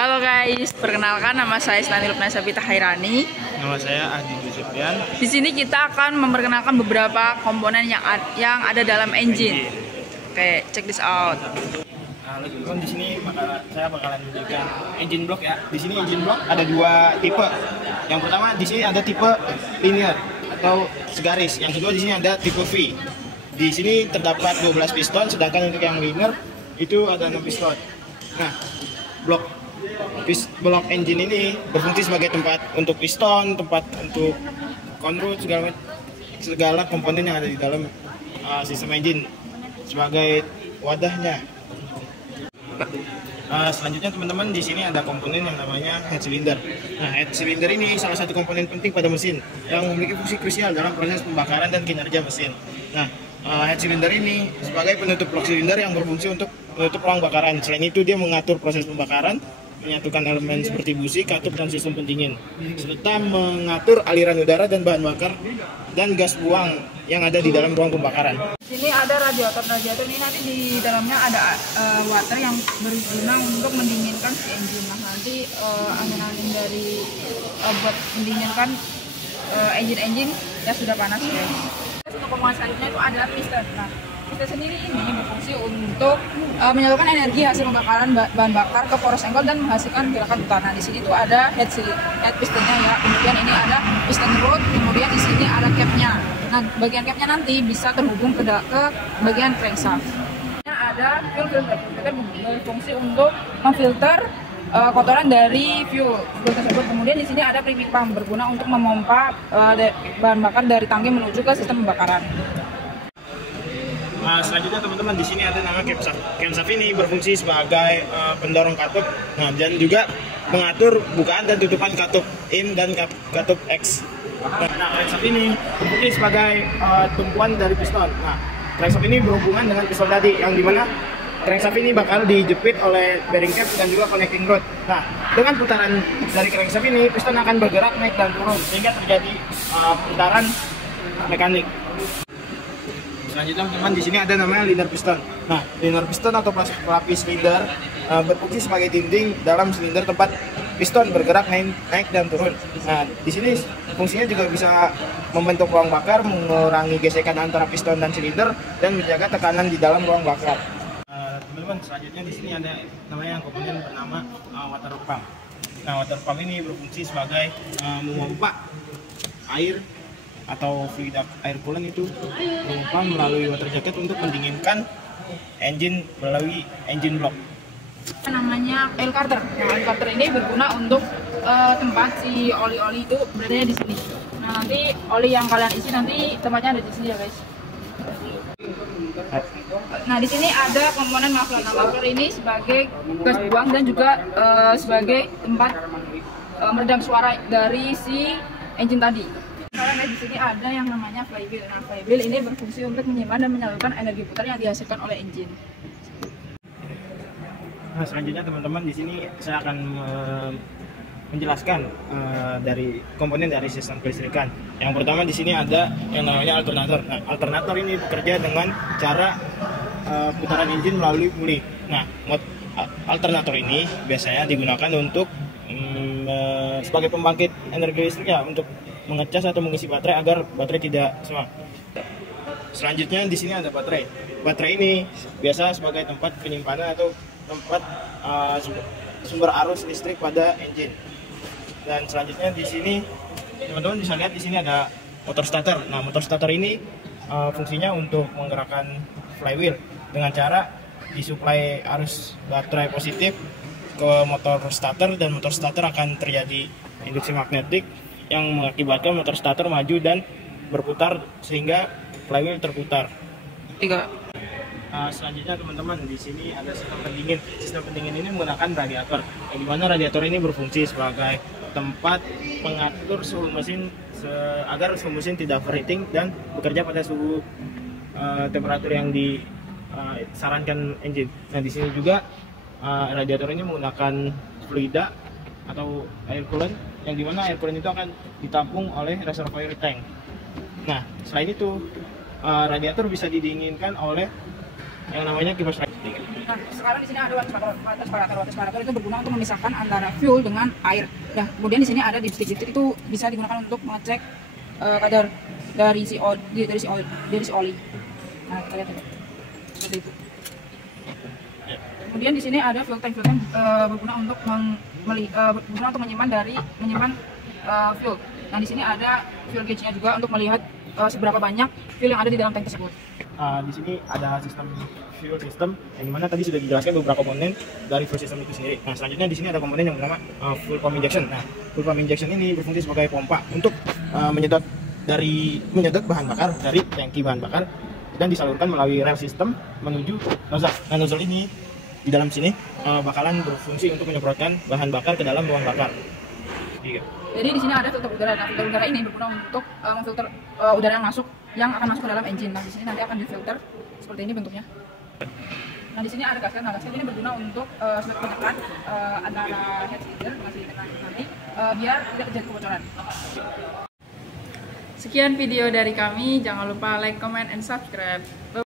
Halo guys, perkenalkan nama saya Snani Lupna Sabita Hairani. Nama saya Adi Jusufian. Di sini kita akan memperkenalkan beberapa komponen yang ada dalam engine. Oke, check this out. Nah, di sini saya bakalan menunjukkan engine block ya. Di sini engine block ada dua tipe. Yang pertama di sini ada tipe linear atau segaris. Yang kedua di sini ada tipe V. Di sini terdapat 12 piston, sedangkan untuk yang linear itu ada 6 piston. Nah, blok engine ini berfungsi sebagai tempat untuk piston, tempat untuk control segala komponen yang ada di dalam sistem engine sebagai wadahnya. Selanjutnya teman-teman, di sini ada komponen yang namanya head cylinder. Nah, head cylinder ini salah satu komponen penting pada mesin yang memiliki fungsi krusial dalam proses pembakaran dan kinerja mesin. Nah, head cylinder ini sebagai penutup blok silinder yang berfungsi untuk menutup ruang bakaran. Selain itu, dia mengatur proses pembakaran, menyatukan elemen seperti busi, katup, dan sistem pendingin, serta mengatur aliran udara dan bahan bakar dan gas buang yang ada di dalam ruang pembakaran. Di sini ada radiator. Radiator ini nanti di dalamnya ada water yang berguna untuk mendinginkan si engine. Nah, nanti angin-angin dari buat mendinginkan engine yang sudah panas guys. Untuk komponen selanjutnya itu ada piston. Nah, piston sendiri ini berfungsi untuk menyalurkan energi hasil pembakaran bahan bakar ke poros engkol dan menghasilkan gerakan putar. Nah, di sini tuh ada head pistonnya ya. Kemudian ini ada piston rod. Kemudian di sini ada capnya. Nah, bagian capnya nanti bisa terhubung ke bagian crankshaft. Ada fuel filter. Filter berfungsi untuk memfilter kotoran dari fuel tersebut. Kemudian di sini ada priming pump berguna untuk memompa bahan bakar dari tangki menuju ke sistem pembakaran. Selanjutnya teman-teman, di sini ada nama camshaft. Camshaft ini berfungsi sebagai pendorong katup, dan juga mengatur bukaan dan tutupan katup in dan katup X. Nah, crankshaft ini berfungsi sebagai tumpuan dari piston. Nah, crankshaft ini berhubungan dengan piston tadi, yang dimana crankshaft ini bakal dijepit oleh bearing cap dan juga connecting rod. Nah, dengan putaran dari crankshaft ini, piston akan bergerak naik dan turun sehingga terjadi putaran mekanik. Selanjutnya teman-teman, di sini ada namanya linear piston. Nah, linear piston atau pelapis silinder berfungsi sebagai dinding dalam silinder tempat piston bergerak naik dan turun. Nah, di sini fungsinya juga bisa membentuk ruang bakar, mengurangi gesekan antara piston dan silinder, dan menjaga tekanan di dalam ruang bakar. Teman-teman, selanjutnya di sini ada namanya komponen bernama water pump. Nah, water pump ini berfungsi sebagai memompa air atau fluid air coolant itu memompa melalui water jacket untuk mendinginkan engine melalui engine block. Namanya oil carter. Nah, oil carter ini berguna untuk tempat si oli-oli itu berada di sini. Nah, nanti oli yang kalian isi nanti tempatnya ada di sini ya guys. Nah, di sini ada komponen muffler. Nah, muffler ini sebagai gas buang dan juga sebagai tempat meredam suara dari si engine tadi. Karena di sini ada yang namanya flywheel. Nah, flywheel ini berfungsi untuk menyimpan dan menyalurkan energi putar yang dihasilkan oleh engine. Nah, selanjutnya teman-teman, di sini saya akan menjelaskan dari komponen dari sistem kelistrikan. Yang pertama di sini ada yang namanya alternator. Nah, alternator ini bekerja dengan cara putaran engine melalui puli. Nah, alternator ini biasanya digunakan untuk sebagai pembangkit energi listrik ya, untuk mengecas atau mengisi baterai agar baterai tidak semak. Selanjutnya di sini ada baterai. Baterai ini biasa sebagai tempat penyimpanan atau tempat sumber arus listrik pada engine. Dan selanjutnya di sini teman-teman bisa lihat di sini ada motor starter. Nah, motor starter ini fungsinya untuk menggerakkan flywheel dengan cara disuplai arus baterai positif ke motor starter, dan motor starter akan terjadi induksi magnetik yang mengakibatkan motor starter maju dan berputar sehingga flywheel terputar. Selanjutnya teman-teman, di sini ada sistem pendingin. Sistem pendingin ini menggunakan radiator, yang dimana radiator ini berfungsi sebagai tempat pengatur suhu mesin agar suhu mesin tidak overheating dan bekerja pada suhu temperatur yang disarankan engine. Nah, di sini juga radiator ini menggunakan fluida atau air coolant, yang dimana air coolant itu akan ditampung oleh reservoir tank. Nah, selain itu radiator bisa didinginkan oleh yang namanya kipas radiator. Nah, sekarang di sini ada water separator. Water separator itu berguna untuk memisahkan antara fuel dengan air. Nah, kemudian di sini ada dipstick. Dipstick itu bisa digunakan untuk mengecek kadar dari si oli. Nah, kita lihat ya. Seperti itu. Kemudian di sini ada fuel tank. Berguna untuk menyimpan fuel. Nah, di sini ada fuel gauge-nya juga untuk melihat seberapa banyak fuel yang ada di dalam tank tersebut. Di sini ada sistem fuel system yang dimana tadi sudah dijelaskan beberapa komponen dari fuel system itu sendiri. Nah, selanjutnya di sini ada komponen yang bernama fuel pump injection. Nah, fuel pump injection ini berfungsi sebagai pompa untuk menyedot bahan bakar dari tangki bahan bakar dan disalurkan melalui rel system menuju nozzle. Nah, nozzle ini di dalam sini bakalan berfungsi untuk menyemprotkan bahan bakar ke dalam ruang bakar. Jadi di sini ada filter udara. Nah, filter udara ini berguna untuk memfilter udara yang akan masuk ke dalam engine. Nah, di sini nanti akan difilter seperti ini bentuknya. Nah, di sini ada gasket. Nah, gasket ini berguna untuk menekan antara head cylinder dengan cylinder nanti biar tidak terjadi kebocoran. Sekian video dari kami. Jangan lupa like, comment, and subscribe.